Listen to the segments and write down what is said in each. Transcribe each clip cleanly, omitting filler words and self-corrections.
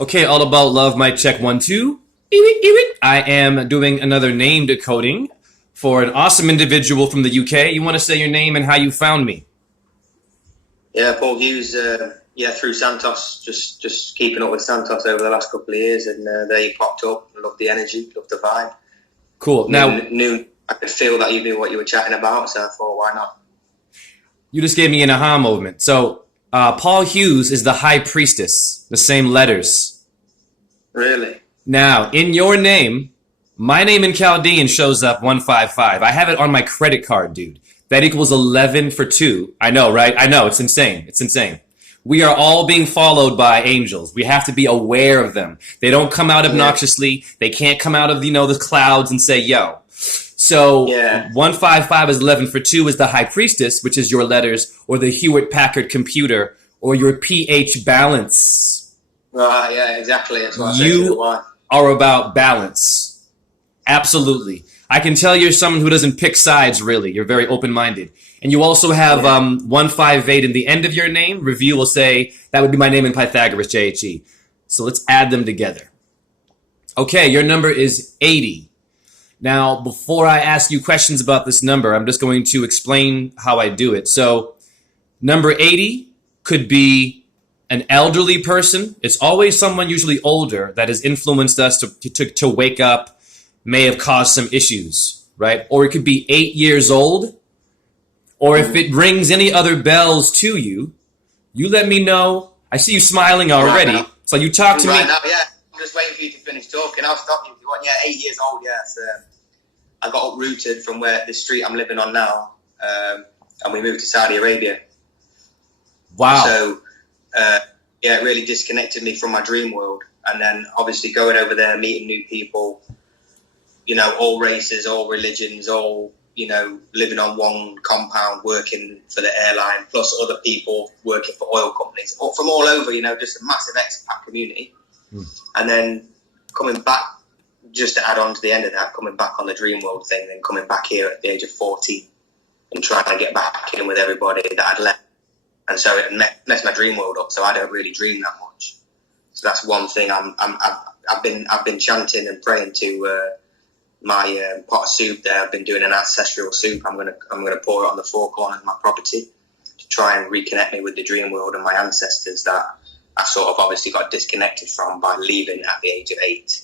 Okay, all about love. Mic check 1 2. I am doing another name decoding for an awesome individual from the UK. You want to say your name and how you found me? Yeah, Paul Hughes. Through Santos. Just keeping up with Santos over the last couple of years, and there you popped up. Love the energy, love the vibe. Cool. Now, I could feel that you knew what you were chatting about, so I thought, why not? You just gave me an aha moment. So, Paul Hughes is the high priestess, the same letters. Really? Now, in your name, my name in Chaldean shows up 155. I have it on my credit card, dude. That equals 11 for 2. I know, right? I know, it's insane. It's insane. We are all being followed by angels. We have to be aware of them. They don't come out obnoxiously. They can't come out of, the clouds and say, yo. So 155 is 11 for 2 is the high priestess, which is your letters, or the Hewlett-Packard computer, or your pH balance. Right, yeah, exactly. That's what I said to the wife. Are about balance. Absolutely. I can tell you're someone who doesn't pick sides, really. You're very open-minded. And you also have 158 in the end of your name. Review will say, that would be my name in Pythagoras, JHE. So let's add them together. Okay, your number is 80. Now, before I ask you questions about this number, I'm just going to explain how I do it. So, number 80 could be an elderly person. It's always someone usually older that has influenced us to wake up, may have caused some issues, right? Or it could be 8 years old. Or if it rings any other bells to you, you let me know. I see you smiling already. Right, so you talk to me. Right now, yeah. I'm just waiting for you to finish talking. I'll stop you if you want. Yeah, 8 years old, yes. I got uprooted from the street I'm living on now, and we moved to Saudi Arabia. Wow. So, it really disconnected me from my dream world. And then obviously going over there, meeting new people, all races, all religions, all, living on one compound, working for the airline, plus other people working for oil companies, from all over, just a massive expat community. And then coming back, just to add on to the end of that, coming back on the dream world thing, then coming back here at the age of 14 and trying to get back in with everybody that I'd left. And so it messed my dream world up. So I don't really dream that much. So that's one thing I've been chanting and praying to my pot of soup there. I've been doing an ancestral soup. I'm gonna pour it on the four corners of my property to try and reconnect me with the dream world and my ancestors that I sort of obviously got disconnected from by leaving at the age of 8.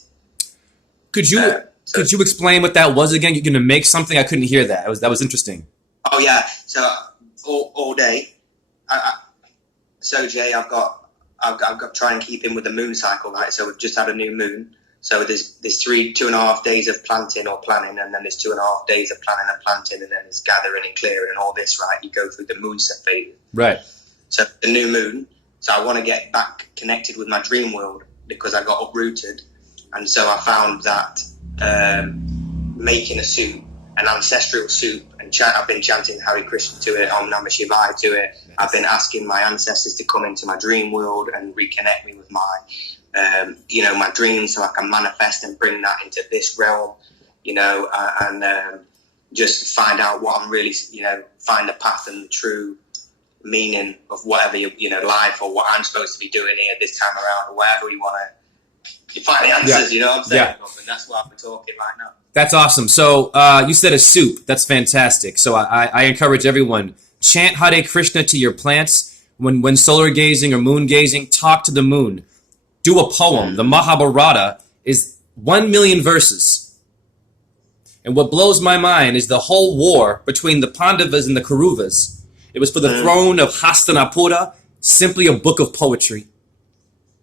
Could you explain what that was again? You're going to make something? I couldn't hear that. That was interesting. Oh yeah. So all day. Jay, I've got to try and keep in with the moon cycle, right? So we've just had a new moon. So there's 2.5 days of planting or planning, and then there's 2.5 days of planning and planting, and then there's gathering and clearing and all this, right? You go through the moon set phase. Right. So the new moon. So I want to get back connected with my dream world because I got uprooted. And so I found that making a soup, an ancestral soup, and I've been chanting Hare Krishna to it, Om Namah Shivaya to it. Nice. I've been asking my ancestors to come into my dream world and reconnect me with my my dreams so I can manifest and bring that into this realm, and just find out what I'm really, find the path and the true meaning of whatever life or what I'm supposed to be doing here this time around or whatever you want to. You find the answers, you know what I'm saying? Yeah. And that's what I'm talking right now. That's awesome. So you said a soup. That's fantastic. So I encourage everyone, chant Hare Krishna to your plants. When solar gazing or moon gazing, talk to the moon. Do a poem. The Mahabharata is 1 million verses. And what blows my mind is the whole war between the Pandavas and the Kauravas. It was for the throne of Hastinapura, simply a book of poetry.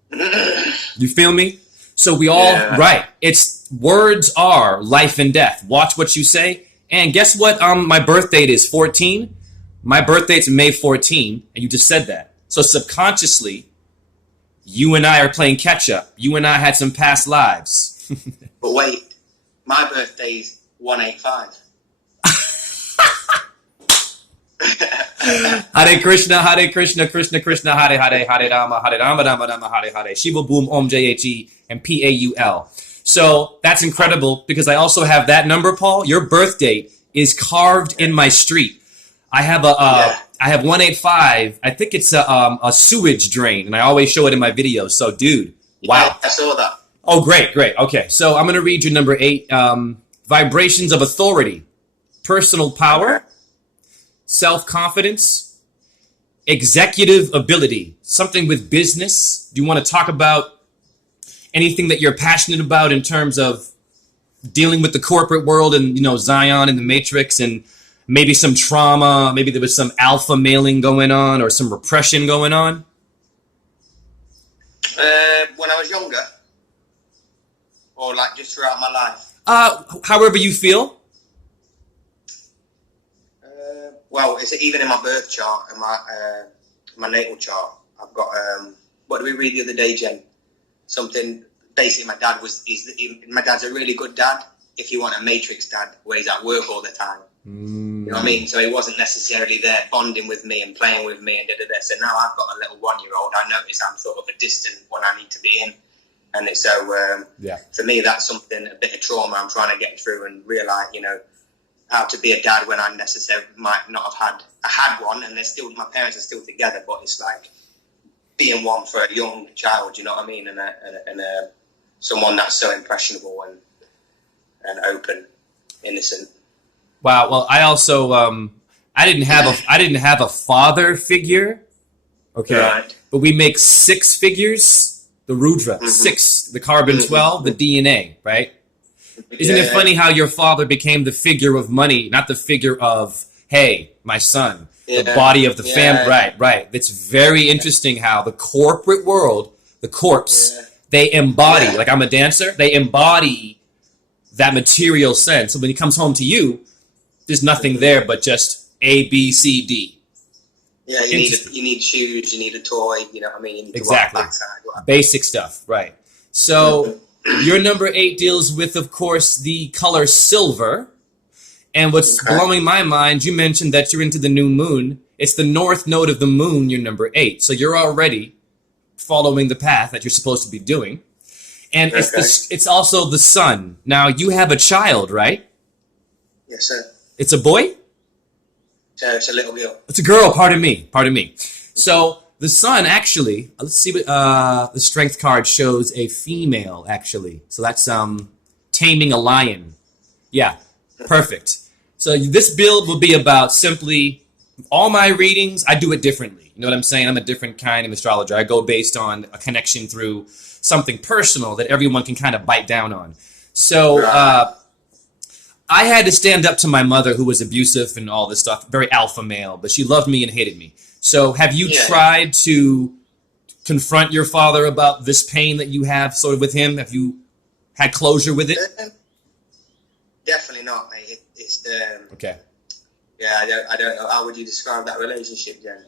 You feel me? So we all, right, it's words are life and death. Watch what you say. And guess what my birth date is, 14? My birth date's May 14, and you just said that. So subconsciously, you and I are playing catch up. You and I had some past lives. But wait, my birthday's 185. Hare Krishna, Krishna Krishna, Hare Hare, Hare Rama, Rama Rama, Hare Hare, Shiva Boom, Om JHE, and PAUL. So that's incredible because I also have that number, Paul. Your birth date is carved in my street. I have I have 185. I think it's a sewage drain, and I always show it in my videos. So, dude, Wow. Yeah, I saw that. Oh, great. Okay. So I'm going to read you number 8. Vibrations of authority, personal power, self-confidence, executive ability, something with business. Do you want to talk about anything that you're passionate about in terms of dealing with the corporate world and, Zion and the Matrix, and maybe some trauma, maybe there was some alpha mailing going on or some repression going on? When I was younger, or like just throughout my life? However you feel. Well, it's even in my birth chart and my natal chart. I've got what did we read the other day, Jen? Something. Basically, my dad's a really good dad. If you want a Matrix dad, where he's at work all the time. You know what I mean? So he wasn't necessarily there bonding with me and playing with me and da-da-da. So now I've got a little 1-year-old. I notice I'm sort of a distant when I need to be in. And so for me, that's something, a bit of trauma I'm trying to get through and realise, how to be a dad when I necessarily might not have had. I had one, and my parents are still together, but it's like being one for a young child, you know what I mean? And someone that's so impressionable and open, innocent. Wow. Well, I also I didn't have a father figure. Okay. Right. But we make 6 figures. The Rudra, 6, the carbon 12, the DNA, right? Isn't it funny how your father became the figure of money, not the figure of, hey, my son, the body of the family. Right. It's very interesting how the corporate world, the corpse, they embody, like I'm a dancer, they embody that material sense. So when he comes home to you, there's nothing there but just A, B, C, D. Yeah, you need shoes, you need a toy, you know what I mean? You need Exactly. to walk backside. Basic stuff, right. So your number 8 deals with, of course, the color silver. And what's blowing my mind, you mentioned that you're into the new moon. It's the north node of the moon, you're number 8. So you're already following the path that you're supposed to be doing. And it's also the sun. Now, you have a child, right? Yes, sir. It's a boy? It's a little girl. It's a girl, pardon me. So the sun actually, let's see what the strength card shows a female actually. So that's taming a lion. Yeah, perfect. So this build will be about simply all my readings, I do it differently. You know what I'm saying? I'm a different kind of astrologer. I go based on a connection through something personal that everyone can kind of bite down on. So I had to stand up to my mother, who was abusive and all this stuff, very alpha male, but she loved me and hated me. So have you tried to confront your father about this pain that you have sort of with him? Have you had closure with it? Definitely not, mate. It's okay. Yeah, I don't know. How would you describe that relationship, Jen?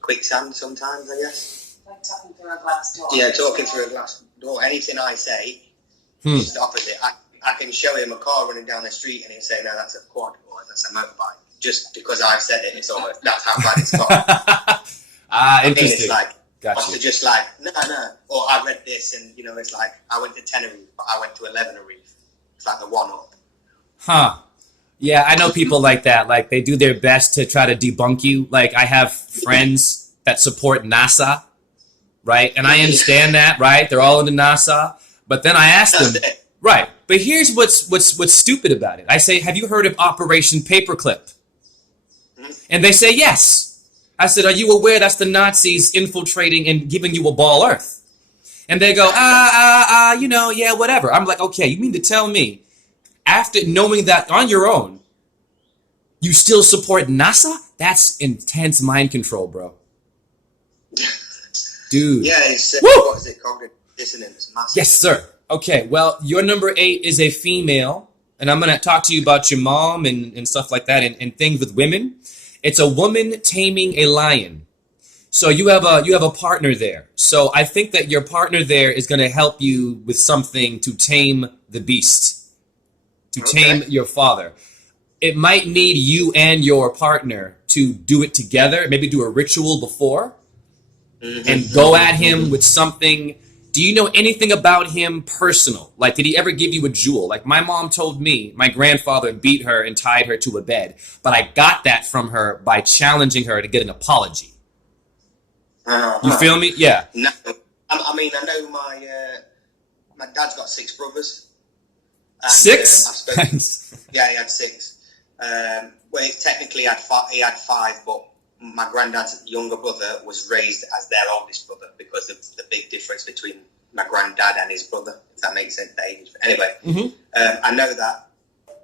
Quicksand sometimes, I guess. Like talking through a glass door. Yeah, talking through a glass door. Anything I say is the opposite. I can show him a car running down the street and he'll say, no, that's a quad or that's a motorbike. Just because I've said it, it's almost, that's how bad it's got. Interesting. It's like, Gotcha. just like, no. Or I read this and, it's like, I went to Tenerife, but I went to 11 Reef. It's like the one-up. Huh. Yeah, I know people like that. Like, they do their best to try to debunk you. Like, I have friends that support NASA, right? And I understand that, right? They're all into NASA. But then I ask them, right, but here's what's stupid about it. I say, have you heard of Operation Paperclip? And they say, yes. I said, are you aware that's the Nazis infiltrating and giving you a ball Earth? And they go, yeah, whatever. I'm like, okay, you mean to tell me, after knowing that on your own, you still support NASA? That's intense mind control, bro. Dude. Yeah, it's, what is it, cognitive dissonance? Massive. Yes, sir. Okay, well, your number 8 is a female, and I'm going to talk to you about your mom and stuff like that and things with women. It's a woman taming a lion. So you have a partner there. So I think that your partner there is going to help you with something to tame the beast, to tame your father. It might need you and your partner to do it together, maybe do a ritual before, and go at him with something. Do you know anything about him personal? Like, did he ever give you a jewel? Like, my mom told me my grandfather beat her and tied her to a bed, but I got that from her by challenging her to get an apology. You feel me? Yeah. No, I mean, I know my dad's got 6 brothers. And, 6? Yeah, he had 6. Well, technically he had 5, but my granddad's younger brother was raised as their oldest brother because of the big difference between my granddad and his brother, if that makes sense, the age. Anyway, I know that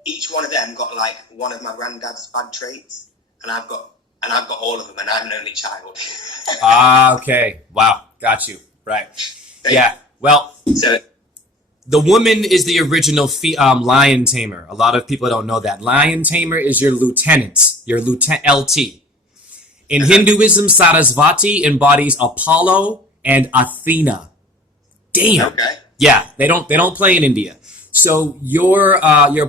each one of them got like one of my granddad's bad traits, and I've got all of them, and I'm an only child. Okay. Wow. Got you. Right. Yeah. Well, So the woman is the original lion tamer. A lot of people don't know that. Lion tamer is your lieutenant, LT. In Hinduism, Sarasvati embodies Apollo and Athena. Damn. okay. Yeah, they don't play in India. So your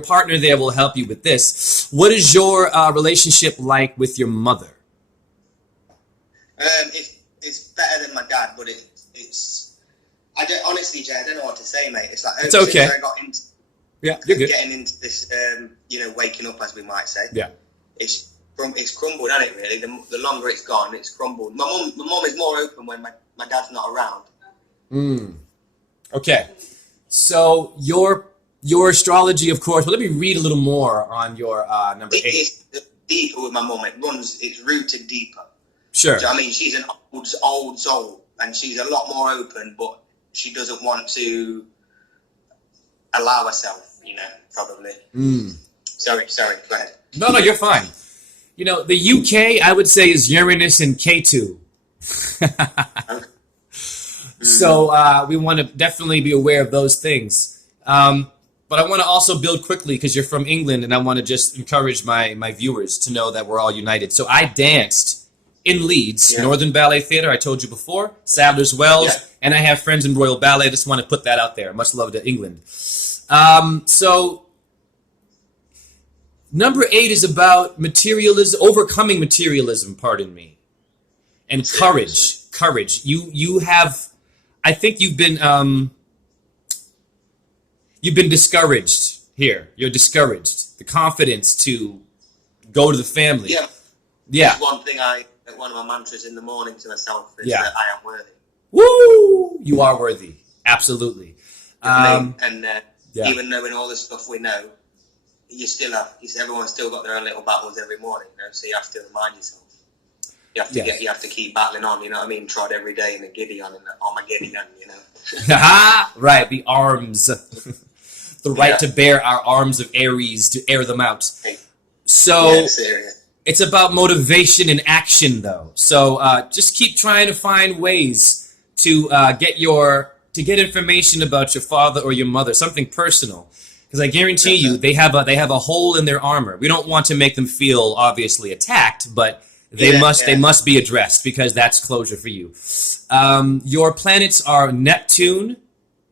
partner there will help you with this. What is your relationship like with your mother? It's better than my dad, but it's I don't honestly, Jay, I don't know what to say, mate. It's like It's okay. since I got into Yeah, you're good. getting into this, waking up, as we might say. Yeah. It's crumbled, hasn't it? Really, the longer it's gone, it's crumbled. My mum is more open when my dad's not around. Okay. So your astrology, of course. Well, let me read a little more on your number 8. It's deeper with my mum. It's rooted deeper. Sure. Do you know what I mean? She's an old soul, and she's a lot more open, but she doesn't want to allow herself, probably. Sorry, go ahead. No, you're fine. The UK, I would say, is Uranus and Ketu. So we want to definitely be aware of those things. But I want to also build quickly because you're from England, and I want to just encourage my viewers to know that we're all united. So I danced in Leeds, Northern Ballet Theatre, I told you before, Sadler's Wells, and I have friends in Royal Ballet. Just want to put that out there. Much love to England. So number 8 is about materialism, overcoming materialism, pardon me, and courage. Courage. You have, I think you've been discouraged here. You're discouraged. The confidence to go to the family. Yeah. That's one of my mantras in the morning to myself is that I am worthy. Woo! You are worthy. Absolutely. Even knowing all the stuff we know, everyone's still got their own little battles every morning, so you have to remind yourself. You have to keep battling on, you know what I mean? Trod every day in a Gideon, on my Gideon, Right, the arms. The right to bear our arms of Aries, to air them out. So it's about motivation and action, though. So just keep trying to find ways to get information about your father or your mother, something personal. Because I guarantee you, they have a hole in their armor. We don't want to make them feel obviously attacked, but they must be addressed because that's closure for you. Your planets are Neptune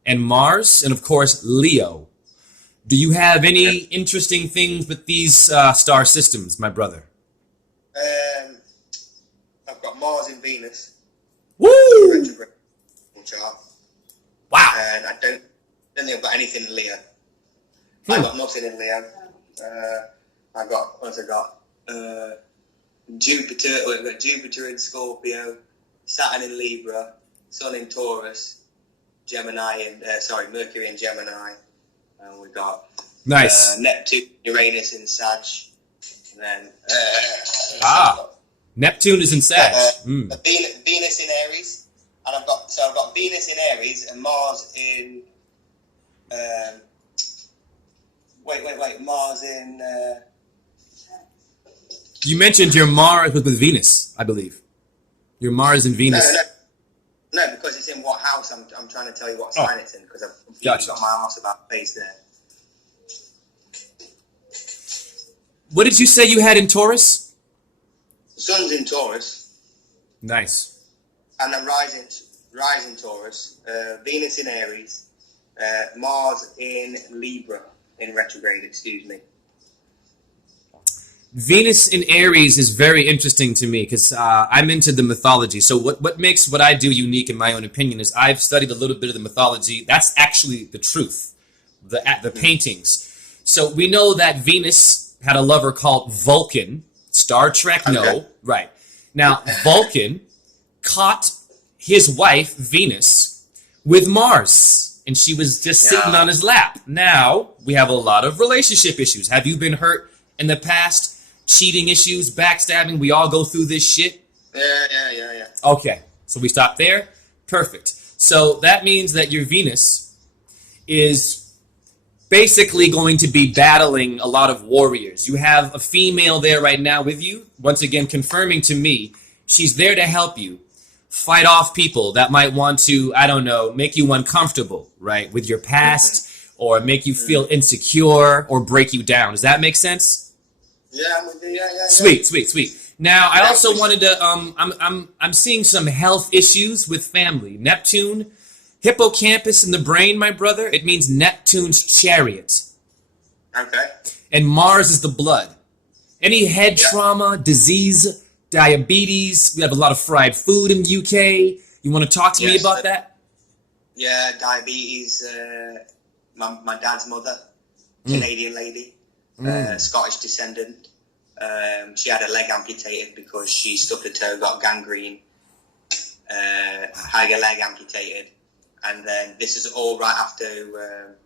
and Mars, and of course Leo. Do you have any interesting things with these star systems, my brother? I've got Mars and Venus. Woo! Chart. Wow. And I don't think I've got anything in Leo. I've got nothing in Leo. I've got Jupiter. We've got Jupiter in Scorpio, Saturn in Libra, Sun in Taurus, Mercury in Gemini, and we got Neptune, Uranus in Sag, and then Neptune is in Sag. Venus in Aries, and I've got Venus in Aries and Mars in. Mars in. You mentioned your Mars was with Venus, I believe. Your Mars and Venus. No, because it's in what house. I'm trying to tell you what sign it's in because I've got my arse about face there. What did you say you had in Taurus? The Sun's in Taurus. Nice. And then rising Taurus, Venus in Aries, Mars in Libra, in retrograde, excuse me. Venus in Aries is very interesting to me because I'm into the mythology. So what makes what I do unique, in my own opinion, is I've studied a little bit of the mythology. That's actually the truth, the paintings. So we know that Venus had a lover called Vulcan. Star Trek, no. Right. Now, Vulcan caught his wife, Venus, with Mars, and she was just sitting on his lap. Now we have a lot of relationship issues. Have you been hurt in the past? Cheating issues, backstabbing. We all go through this shit. Yeah. Okay, so we stop there. Perfect. So that means that your Venus is basically going to be battling a lot of warriors. You have a female there right now with you, once again confirming to me she's there to help you fight off people that might want to, I don't know, make you uncomfortable, right, with your past, or make you feel insecure or break you down. Does that make sense? Yeah, I'm with you. Yeah. Sweet. Now, I also wanted to, I'm seeing some health issues with family. Neptune, hippocampus in the brain, my brother, it means Neptune's chariot. Okay. And Mars is the blood. Any head trauma, disease, diabetes, we have a lot of fried food in the UK. You want to talk to me about that? Yeah, diabetes. My dad's mother, Canadian lady, Scottish descendant. She had her leg amputated because she stubbed her toe, got gangrene, had her leg amputated. And then this is all right after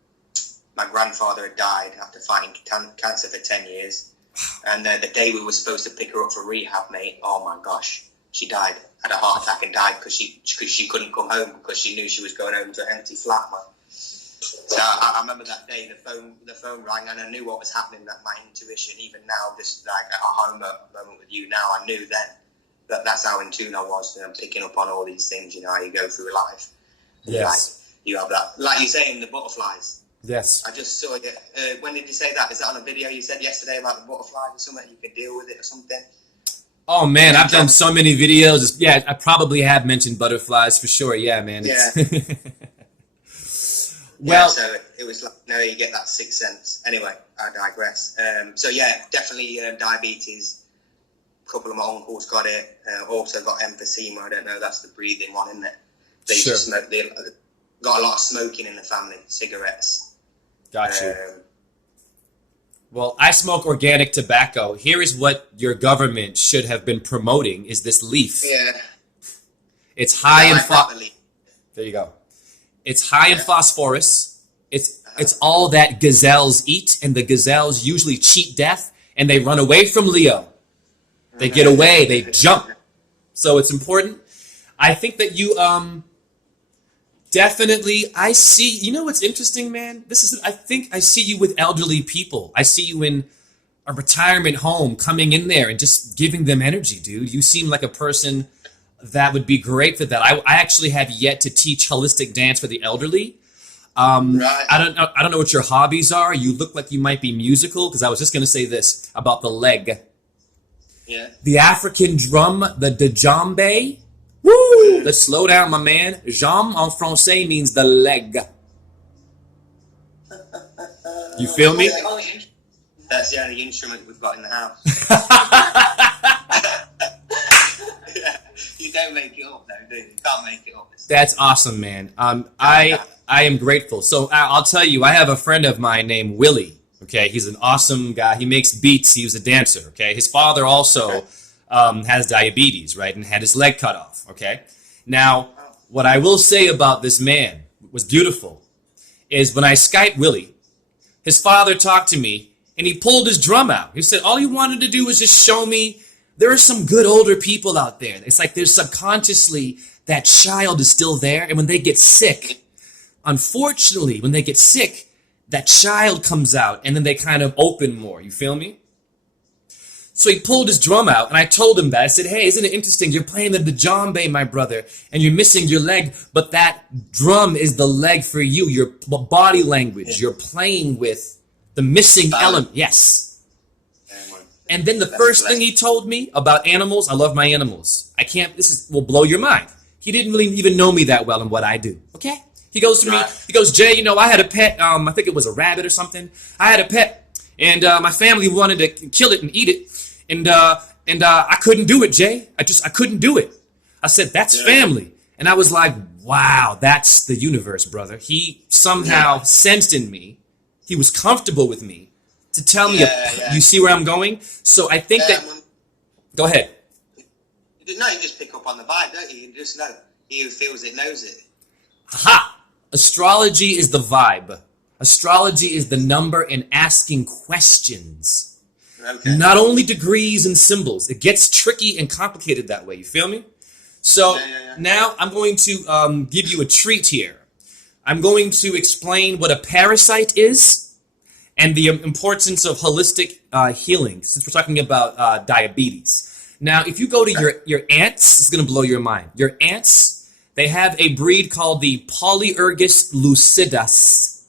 my grandfather had died after fighting cancer for 10 years. And the day we were supposed to pick her up for rehab, mate, oh my gosh, she died, had a heart attack and died because she couldn't come home because she knew she was going home to an empty flat, man. So I remember that day, the phone rang, and I knew what was happening. That my intuition, even now, just like at a home moment with you now, I knew then that's how in tune I was, picking up on all these things. You know how you go through life. Yes. Like, you have that, like you say in the butterflies. Yes. I just saw it. When did you say that? Is that on a video you said yesterday about the butterflies or something? You can deal with it or something? Oh, man, I've done so many videos. Yeah, I probably have mentioned butterflies for sure. Yeah, man. Yeah. Well, so it was like, you get that sixth sense. Anyway, I digress. So yeah, definitely diabetes. A couple of my uncles got it. Also got emphysema. I don't know. That's the breathing one, isn't it? They used to smoke. They got a lot of smoking in the family. Cigarettes. Got you. Well, I smoke organic tobacco. Here is what your government should have been promoting: is this leaf? Yeah. It's high in There you go. It's high in phosphorus. It's all that gazelles eat, and the gazelles usually cheat death, and they run away from Leo. They get away. They jump. So it's important. I think that you definitely. I see. You know what's interesting, man? I think I see you with elderly people. I see you in a retirement home, coming in there and just giving them energy, dude. You seem like a person that would be great for that. I actually have yet to teach holistic dance for the elderly. Right. I don't know what your hobbies are. You look like you might be musical, because I was just going to say this about the leg. Yeah. The African drum, the djembe. Woo! Let's slow down, my man. Jambe en français means the leg. You feel me? That's the only instrument we've got in the house. You don't make it up, though, do you? You can't make it up. That's awesome, man. I am grateful. So I'll tell you, I have a friend of mine named Willie. Okay, he's an awesome guy. He makes beats. He was a dancer. Okay, his father also has diabetes, right, and had his leg cut off. Okay, now what I will say about this man was beautiful is when I Skyped Willie, his father talked to me and he pulled his drum out. He said all he wanted to do was just show me there are some good older people out there. It's like there's subconsciously that child is still there, and when they get sick, unfortunately, when they get sick, that child comes out, and then they kind of open more. You feel me? So he pulled his drum out, and I told him that. I said, hey, isn't it interesting? You're playing the djembe, my brother, and you're missing your leg, but that drum is the leg for you. Your body language. You're playing with the missing element. Yes. And then the first thing he told me about animals, I love my animals. This will blow your mind. He didn't really even know me that well and what I do. Okay? He goes to me, he goes, Jay, I had a pet, I think it was a rabbit or something. I had a pet, and my family wanted to kill it and eat it, and I couldn't do it, Jay. I couldn't do it. I said, that's family. And I was like, wow, that's the universe, brother. He somehow sensed in me, he was comfortable with me, to tell me, you see where I'm going? So I think that... Go ahead. No, you just pick up on the vibe, don't you? You just know. He who feels it knows it. Ha! Astrology is the vibe. Astrology is the number and asking questions. Okay. Not only degrees and symbols. It gets tricky and complicated that way. You feel me? So now I'm going to give you a treat here. I'm going to explain what a parasite is and the importance of holistic healing, since we're talking about diabetes. Now, if you go to your ants, it's going to blow your mind. Your ants, they have a breed called the Polyergus lucidus.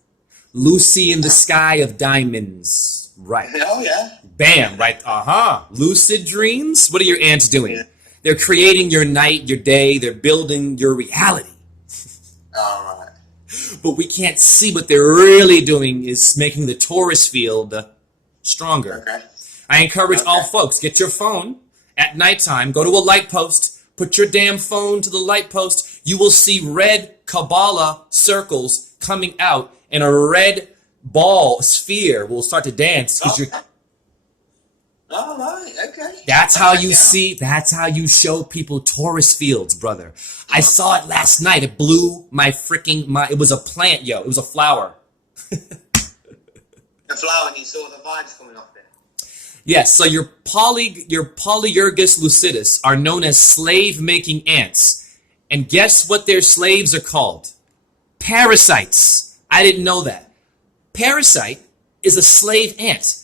Lucy in the sky of diamonds. Right. Oh, yeah. Bam, right. Lucid dreams? What are your ants doing? Yeah. They're creating your night, your day. They're building your reality. All right. But we can't see what they're really doing is making the Taurus field stronger. Okay. I encourage all folks, get your phone at nighttime, go to a light post, put your damn phone to the light post. You will see red Kabbalah circles coming out, and a red ball sphere will start to dance. All right, okay. That's how you see, that's how you show people Taurus fields, brother. I saw it last night. It blew my freaking mind. It was a plant, yo. It was a flower. A flower, and you saw the vibes coming off it. Yes, so your Polyergus lucidus are known as slave-making ants. And guess what their slaves are called? Parasites. I didn't know that. Parasite is a slave ant.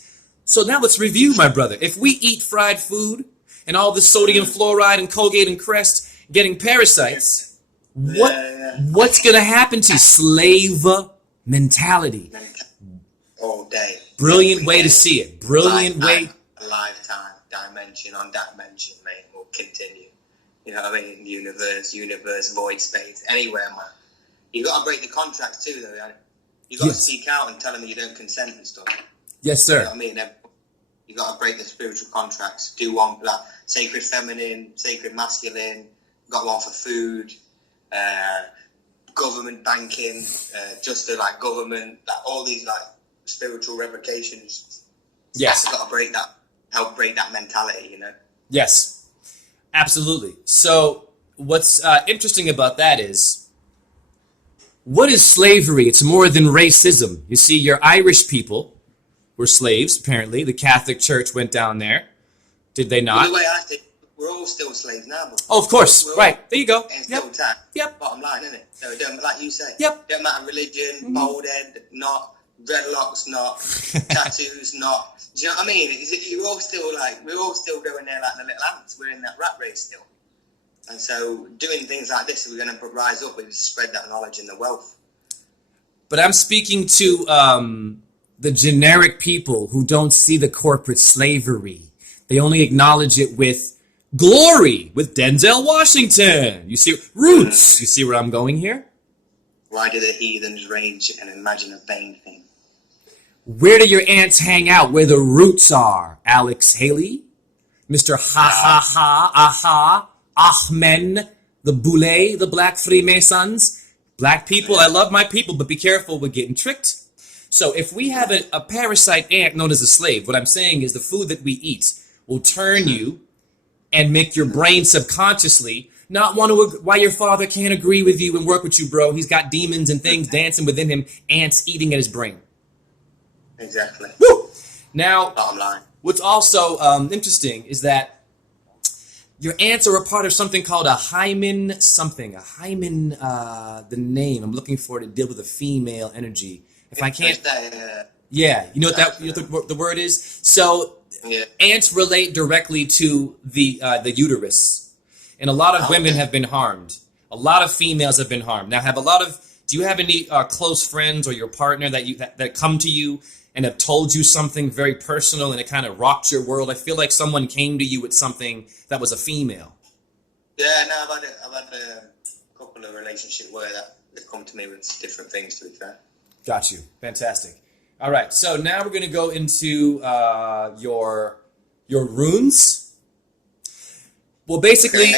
So now let's review, my brother. If we eat fried food and all this sodium fluoride and Colgate and Crest getting parasites, what's going to happen to you? Slave mentality. All day. Brilliant way to see it. Brilliant way. A lifetime, dimension on dimension, mate, will continue. You know what I mean? Universe, void space, anywhere, man. You got to break the contracts too, though. You got to speak out and tell them that you don't consent and stuff. Yes, sir. You know what I mean? You got to break the spiritual contracts. Do one, like sacred feminine, sacred masculine. Got one for food, government banking, just the like government, like all these like spiritual revocations. Yes, got to break that. Help break that mentality, you know. Yes, absolutely. So what's interesting about that is, what is slavery? It's more than racism. You see, your Irish people were slaves, apparently. The Catholic Church went down there. Did they not? Well, the way I think, we're all still slaves now. But of course. Right. There you go. And still taxed. Yep. Bottom line, isn't it? So it don't, like you say. Yep. Don't matter religion, bald head, not dreadlocks, not tattoos, not. Do you know what I mean? We're all still going there like the little ants. We're in that rat race still. And so doing things like this, we're going to rise up and spread that knowledge and the wealth. But I'm speaking to the generic people who don't see the corporate slavery. They only acknowledge it with glory, with Denzel Washington. You see, roots. You see where I'm going here? Why do the heathens rage and imagine a vain thing? Where do your ants hang out? Where the roots are, Alex Haley? Mr. Ha-ha-ha, aha, Ahmen, the Boule, the Black Freemasons. Black people, I love my people, but be careful with getting tricked. So if we have a parasite ant known as a slave, what I'm saying is the food that we eat will turn you and make your brain subconsciously not want to, why your father can't agree with you and work with you, bro. He's got demons and things dancing within him, ants eating at his brain. Exactly. Woo! Now, bottom line. What's also interesting is that your ants are a part of something called a hymen something. A hymen, the name, I'm looking for to deal with a female energy. If I can't... Yeah, you know what the word is? So, ants relate directly to the uterus. And a lot of women have been harmed. A lot of females have been harmed. Now, do you have any close friends or your partner that come to you and have told you something very personal and it kind of rocked your world? I feel like someone came to you with something that was a female. Yeah, no, I've had a couple of relationships where they've come to me with different things, to be fair. Got you. Fantastic. All right, so now we're going to go into your runes. Well, basically,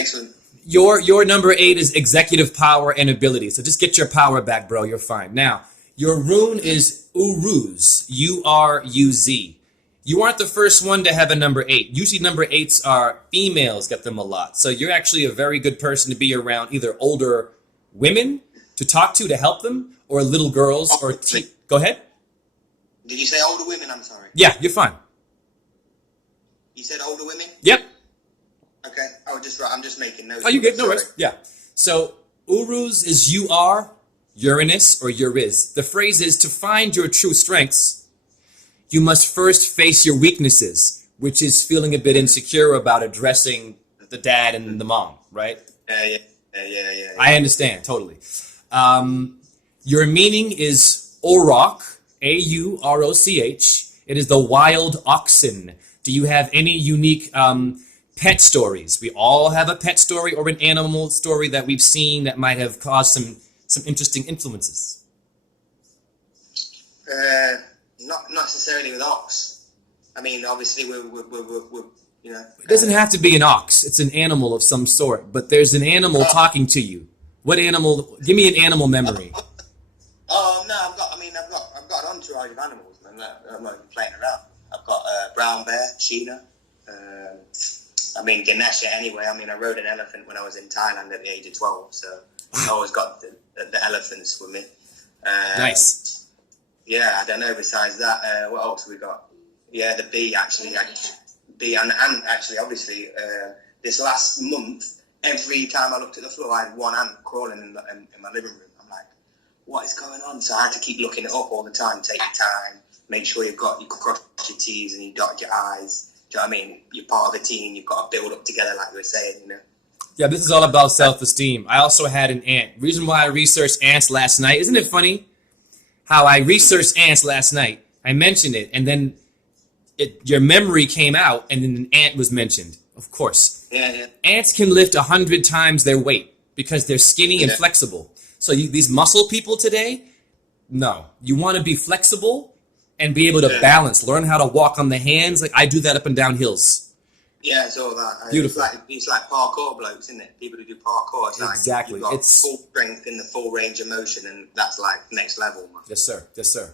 your number 8 is executive power and ability. So just get your power back, bro. You're fine. Now, your rune is Uruz, U-R-U-Z. You aren't the first one to have a number 8. Usually number 8s are females, get them a lot. So you're actually a very good person to be around either older women to talk to help them, or little girls or Go ahead. Did you say older women? I'm sorry. Yeah, you're fine. You said older women? Yep. Okay. I'm just making notes. Oh, you good? No worries. Yeah. So Uruz is you are, Uranus or Uriz. The phrase is to find your true strengths, you must first face your weaknesses, which is feeling a bit insecure about addressing the dad and the mom, right? Yeah. I understand, totally. Your meaning is Auroch, A-U-R-O-C-H. It is the wild oxen. Do you have any unique pet stories? We all have a pet story or an animal story that we've seen that might have caused some interesting influences. Not necessarily with ox. I mean, obviously we're you know. It doesn't have to be an ox. It's an animal of some sort. But there's an animal talking to you. What animal? Give me an animal memory. Oh no, I've got an entourage of animals, man. I'm not even playing around. I've got brown bear, Sheena. Ganesha anyway. I rode an elephant when I was in Thailand at the age of 12, so I always got the elephants with me. Nice. Yeah, I don't know. Besides that, what else we got? Yeah, the bee actually. Bee and actually, obviously, this last month, every time I looked at the floor, I had one ant crawling in my living room. I'm like, what is going on? So I had to keep looking it up all the time. Take your time. Make sure you cross your T's and you dot your I's. Do you know what I mean? You're part of a team. You've got to build up together, like you were saying, you know. Yeah, this is all about self-esteem. I also had an ant. Reason why I researched ants last night. Isn't it funny how I researched ants last night? I mentioned it, and then your memory came out, and then an ant was mentioned. Of course. Yeah. Ants can lift 100 times their weight because they're skinny and flexible. So these muscle people today, no. You want to be flexible and be able to balance. Learn how to walk on the hands. Like I do that up and down hills. Yeah, it's all that. Beautiful. It's like parkour blokes, isn't it? People who do parkour. It's exactly. Like you've got full strength in the full range of motion, and that's like next level, man. Yes, sir. Yes, sir.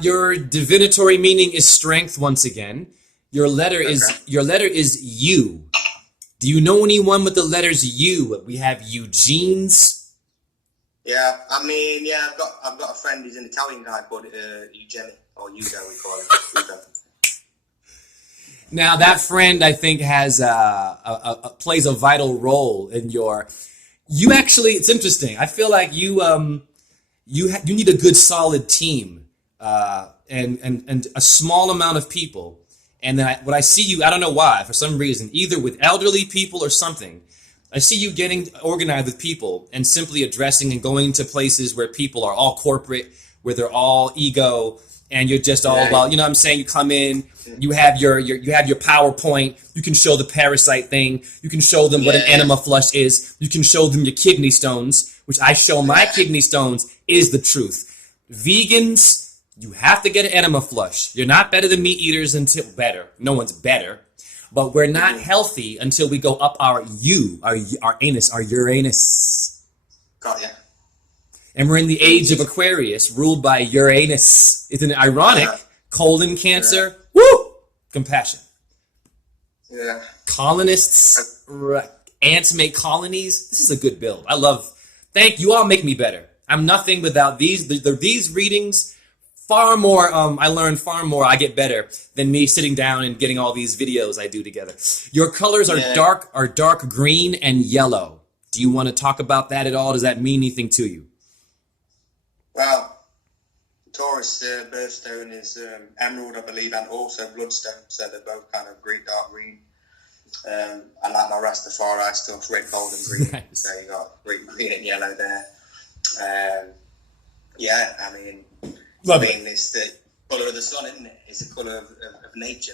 Your divinatory meaning is strength once again. Your letter is U. Do you know anyone with the letters U? We have Eugene's. Yeah, I've got a friend who's an Italian guy called Eugene, or Hugo, we call him. Hugo. Now that friend, I think, has plays a vital role in your. You actually, it's interesting. I feel like you need a good, solid team, and a small amount of people. And then when I see you, I don't know why, for some reason, either with elderly people or something, I see you getting organized with people and simply addressing and going to places where people are all corporate, where they're all ego, and you're just all about, you know what I'm saying? You come in, you have your PowerPoint, you can show the parasite thing, you can show them what an enema flush is, you can show them your kidney stones, which I show my kidney stones is the truth. Vegans, you have to get an enema flush. You're not better than meat eaters until better. No one's better. But we're not healthy until we go up our anus, our Uranus. Got ya. And we're in the age of Aquarius, ruled by Uranus. Isn't it ironic? Colon cancer. Woo! Compassion. Yeah. Colonists. Ants make colonies. This is a good build. I love. Thank you. All make me better. I'm nothing without these. These readings. Far more, I learn far more, I get better than me sitting down and getting all these videos I do together. Your colors are dark green and yellow. Do you want to talk about that at all? Does that mean anything to you? Well, Taurus birthstone is emerald, I believe, and also bloodstone, so they're both kind of green, dark green. I like my Rastafari stuff, red, gold, and green. Nice. So you got green and yellow there. It's the colour of the sun, isn't it? It's the colour of nature.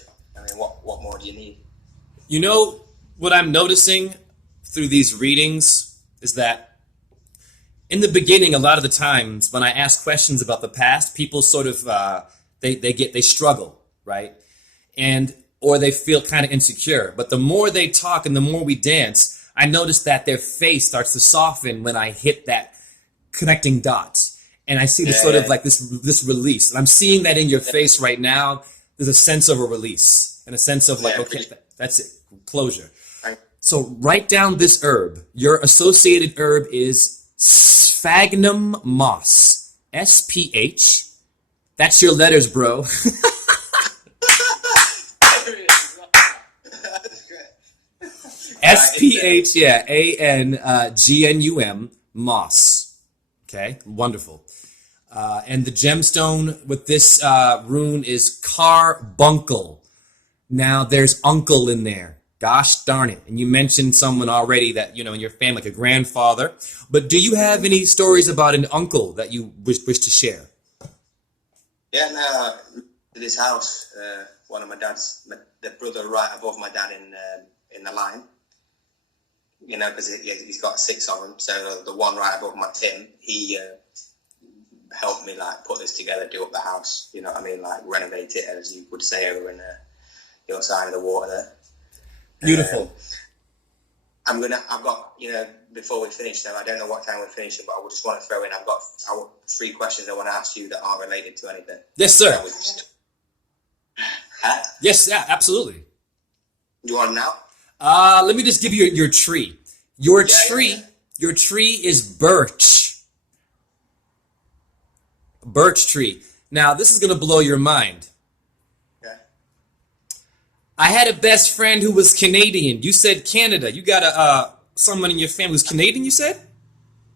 What more do you need? You know, what I'm noticing through these readings is that in the beginning, a lot of the times when I ask questions about the past, people sort of, they struggle, right? Or they feel kind of insecure. But the more they talk and the more we dance, I notice that their face starts to soften when I hit that connecting dot. And I see this sort of like this release. And I'm seeing that in your face right now. There's a sense of a release and a sense of like, okay, that's it, closure. So write down this herb. Your associated herb is sphagnum moss. SPH. That's your letters, bro. SPH, yeah, ANGNUM, moss. Okay, wonderful. And the gemstone with this rune is carbuncle. Now there's uncle in there. Gosh darn it. And you mentioned someone already that, in your family, like a grandfather. But do you have any stories about an uncle that you wish to share? Yeah, no, this house, one of my dad's, the brother right above my dad in the line, because he's got 6 of them. So the one right above him, he helped me like put this together, do up the house. You know what I mean? Like renovate it, as you would say, over in your side of the water there. Beautiful. I've got, before we finish though, I don't know what time we're finishing, but I just want to throw in, I've got 3 questions I want to ask you that aren't related to anything. Yes, sir. Huh? Yes, yeah, absolutely. You want them now? Let me just give you your tree. Your tree is birch. Birch tree. Now, this is going to blow your mind. Yeah. I had a best friend who was Canadian. You said Canada. You got someone in your family who's Canadian, you said?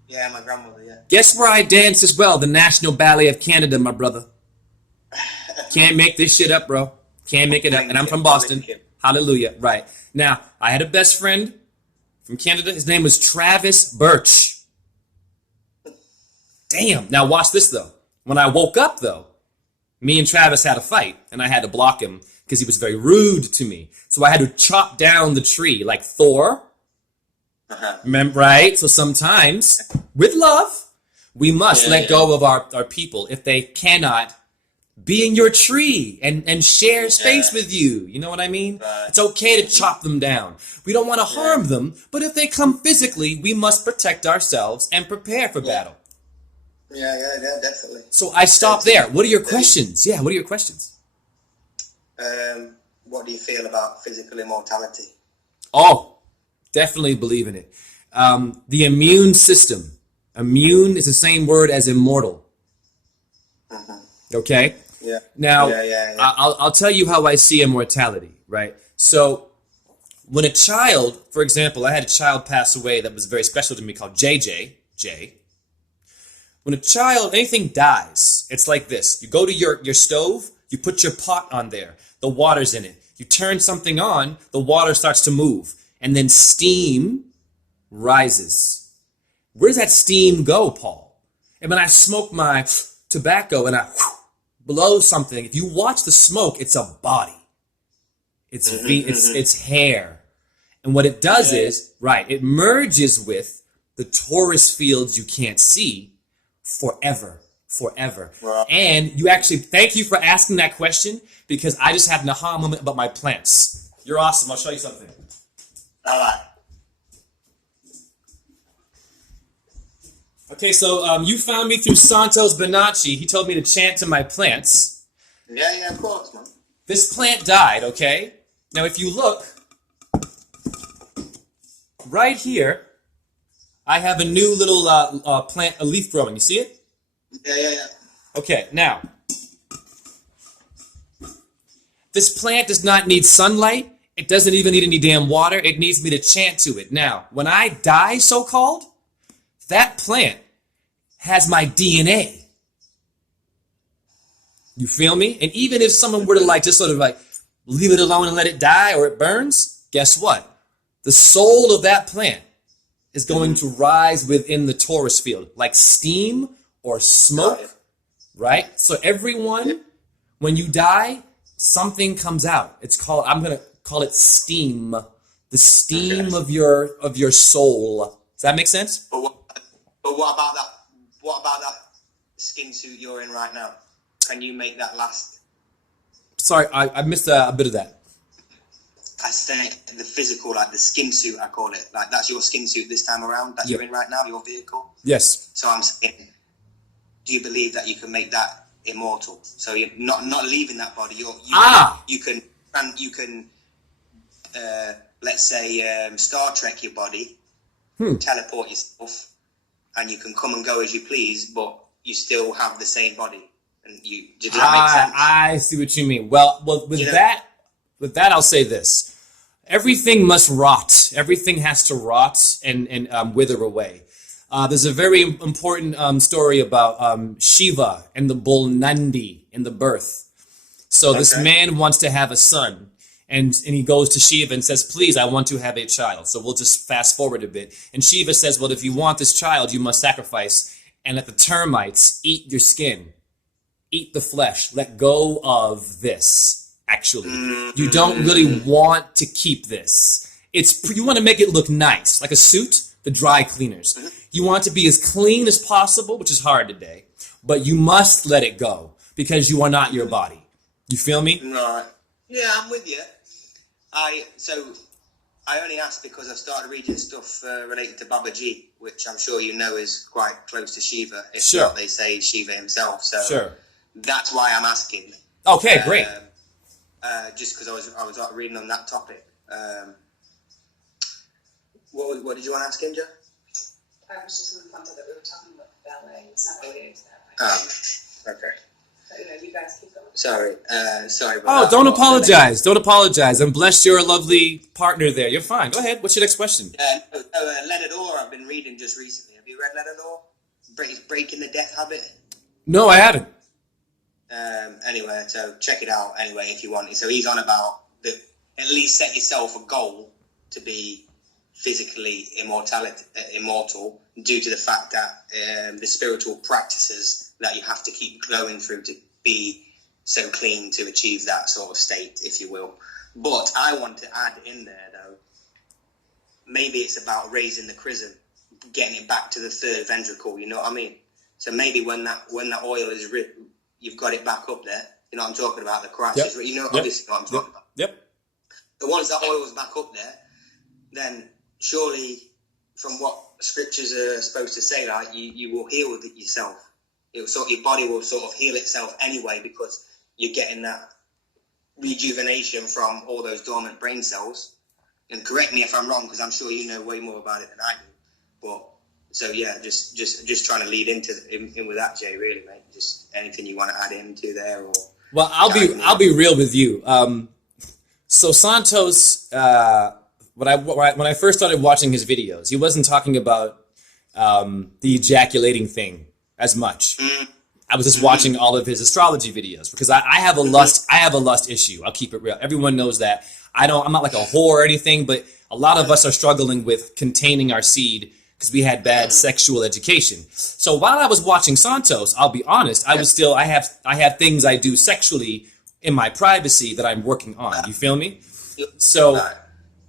Yeah, my grandmother, yeah. Guess where I dance as well? The National Ballet of Canada, my brother. Can't make this shit up, bro. Can't make it up. And I'm from Boston. Hallelujah. Right. Now, I had a best friend from Canada. His name was Travis Birch. Damn. Now, watch this, though. When I woke up, though, me and Travis had a fight, and I had to block him because he was very rude to me. So I had to chop down the tree like Thor. Remember, right? So sometimes, with love, we must let go of our people if they cannot be in your tree and share space with you. You know what I mean? Right. It's okay to chop them down. We don't want to harm them, but if they come physically, we must protect ourselves and prepare for battle. Yeah, definitely. So I stop there. What are your questions? Yeah, what are your questions? What do you feel about physical immortality? Oh, definitely believe in it. The immune system. Immune is the same word as immortal. Okay? Yeah. Now, Yeah. I'll tell you how I see immortality, right? So, when a child, for example, I had a child pass away that was very special to me called Jay. When a child, anything dies, it's like this. You go to your stove, you put your pot on there, the water's in it. You turn something on, the water starts to move, and then steam rises. Where does that steam go, Paul? And when I smoke my tobacco and I blow something, if you watch the smoke, it's a body. It's hair. And what it does is, it merges with the torus fields you can't see forever. Wow. And you actually, thank you for asking that question, because I just had an aha moment about my plants. You're awesome. I'll show you something. All right. Okay, so you found me through Santos Bonacci. He told me to chant to my plants. Yeah, of course, man. This plant died, okay? Now, if you look, right here, I have a new little plant, a leaf growing. You see it? Yeah. Okay, now, this plant does not need sunlight. It doesn't even need any damn water. It needs me to chant to it. Now, when I die, so-called, that plant has my DNA. You feel me? And even if someone were to just sort of leave it alone and let it die or it burns, guess what? The soul of that plant is going to rise within the torus field, like steam or smoke, right? So everyone, when you die, something comes out. It's called, I'm going to call it steam. The steam of your soul. Does that make sense? But what about that? What about that skin suit you're in right now? Can you make that last? Sorry, I missed a bit of that. I say the physical, like the skin suit, I call it. Like that's your skin suit this time around that you're in right now, your vehicle. Yes. So I'm saying, do you believe that you can make that immortal? So you're not leaving that body. You can let's say Star Trek your body, teleport yourself, and you can come and go as you please, but you still have the same body. And does that make sense? I see what you mean. Well, with that, I'll say this. Everything must rot. Everything has to rot and wither away. There's a very important story about Shiva and the bull Nandi in the birth. So this man wants to have a son, and he goes to Shiva and says, please, I want to have a child. So we'll just fast forward a bit. And Shiva says, well, if you want this child, you must sacrifice and let the termites eat your skin, eat the flesh, let go of this, actually. You don't really want to keep this. You want to make it look nice, like a suit, the dry cleaners. You want it to be as clean as possible, which is hard today, but you must let it go because you are not your body. You feel me? Right. Yeah, I'm with you. I only asked because I've started reading stuff related to Babaji, which I'm sure you know is quite close to Shiva. If not, they say Shiva himself. So that's why I'm asking. Okay, great. Just because I was reading on that topic. What did you want to ask him, Joe? I was just going to point out that we were talking about ballet. It's not related to that. Okay. So, you guys keep going. Sorry. Don't apologize. Don't apologize. And bless your lovely partner there. You're fine. Go ahead. What's your next question? Leonard Orr, I've been reading just recently. Have you read Leonard Orr? He's Breaking the Death Habit. No, I haven't. Anyway, so check it out anyway if you want. So he's on about at least set yourself a goal to be physically immortal due to the fact that the spiritual practices that you have to keep going through to be so clean to achieve that sort of state, if you will. But I want to add in there, though, maybe it's about raising the chrism, getting it back to the third ventricle, you know what I mean? So maybe when that oil is you've got it back up there, you know what I'm talking about, the Christ is you know, obviously what I'm talking about. Yep. So once that oil is back up there, then surely from what scriptures are supposed to say, like, you will heal yourself. Your body will sort of heal itself anyway because you're getting that rejuvenation from all those dormant brain cells. And correct me if I'm wrong, because I'm sure you know way more about it than I do. But so yeah, just trying to lead in with that, Jay. Really, mate. Just anything you want to add into there, or well, I'll be real with you. So Santos, when I first started watching his videos, he wasn't talking about the ejaculating thing as much. I was just watching all of his astrology videos because I have a lust issue. I'll keep it real. Everyone knows that. I'm not like a whore or anything, but a lot of us are struggling with containing our seed because we had bad sexual education. So while I was watching Santos, I'll be honest, I have things I do sexually in my privacy that I'm working on. You feel me? So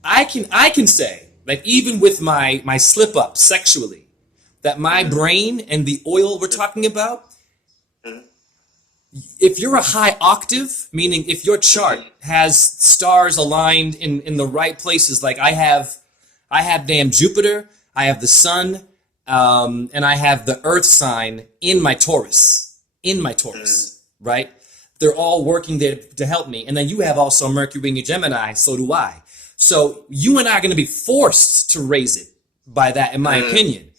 I can say, like, even with my slip up sexually, that my brain and the oil we're talking about, if you're a high octave, meaning if your chart has stars aligned in the right places, like I have damn Jupiter, I have the sun, and I have the earth sign in my Taurus, right? They're all working there to help me. And then you have also Mercury in your Gemini, so do I. So you and I are going to be forced to raise it by that, in my opinion.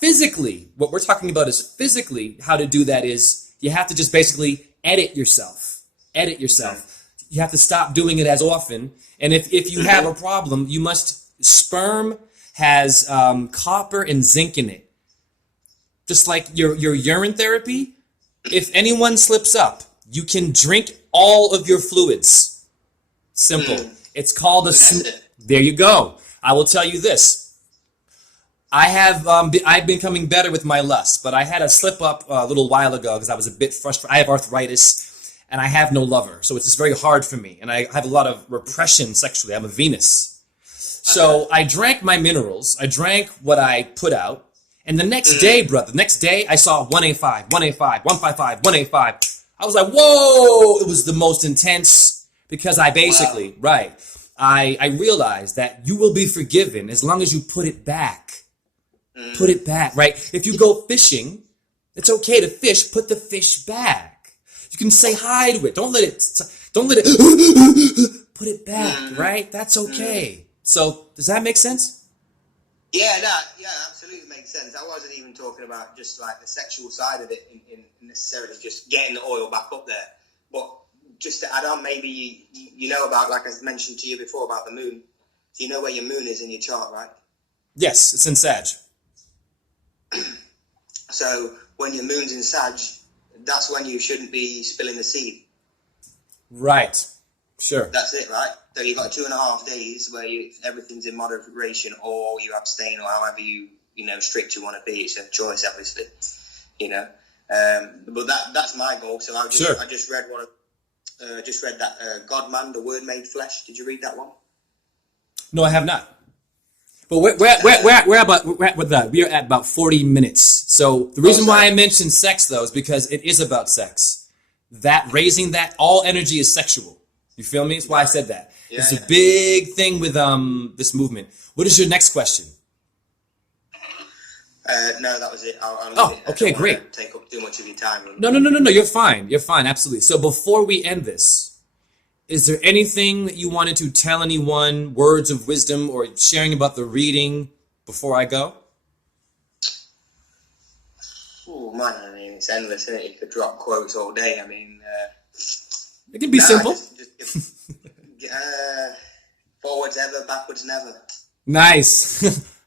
Physically, what we're talking about is physically how to do that is you have to just basically edit yourself. You have to stop doing it as often. And if you have a problem, sperm has copper and zinc in it. Just like your urine therapy, if anyone slips up, you can drink all of your fluids. Simple. It's called there you go. I will tell you this. I've been coming better with my lust, but I had a slip up a little while ago because I was a bit frustrated. I have arthritis, and I have no lover, so it's just very hard for me. And I have a lot of repression sexually. I'm a Venus. So I drank my minerals. I drank what I put out. And the next day, I saw 185, 185, 155, 185. I was like, whoa! It was the most intense because I basically, I realized that you will be forgiven as long as you put it back. Put it back, right? If you go fishing, it's okay to fish. Put the fish back. You can say hi to it. Don't let it put it back, right? That's okay. So does that make sense? Yeah, yeah, absolutely makes sense. I wasn't even talking about just like the sexual side of it in necessarily just getting the oil back up there. But just to add on, maybe you know about, like I mentioned to you before, about the moon. So you know where your moon is in your chart, right? Yes, it's in Sag. So when your moon's in Sag, that's when you shouldn't be spilling the seed. Right. Sure. That's it, right? So you've got 2.5 days where everything's in moderation, or you abstain, or however strict you want to be. It's a choice, obviously. But that's my goal. So I just read that God-Man, the Word Made Flesh. Did you read that one? No, I have not. But we're at with that. We are at about 40 minutes. So the reason why I mentioned sex, though, is because it is about sex. Raising that, all energy is sexual. You feel me? That's why I said that. Yeah, it's a big thing with this movement. What is your next question? No, that was it. Okay, great. Take up too much of your time. No. You're fine. You're fine. Absolutely. So before we end this, is there anything that you wanted to tell anyone, words of wisdom, or sharing about the reading before I go? Oh man, I mean, it's endless, isn't it? You could drop quotes all day. I mean, it can be simple. Forwards ever, backwards never. Nice.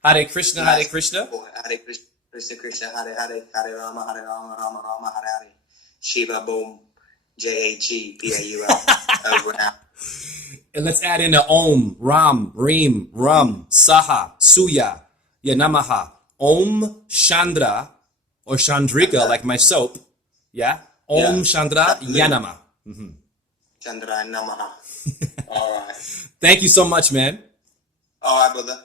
Hare Krishna, Hare Krishna. Hare Krishna, Krishna, Hare Hare, Hare Rama, Rama Rama, Hare Hare. Shiva, boom, JHEPAUL. Over and out. And let's add in a Om, Ram, Reem, Ram, Saha, Suya, Yanamaha. Om Chandra, or Chandrika, like my soap. Yeah? Om Chandra Yanama. Mm-hmm. Chandra Namaha. All right. Thank you so much, man. All right, brother.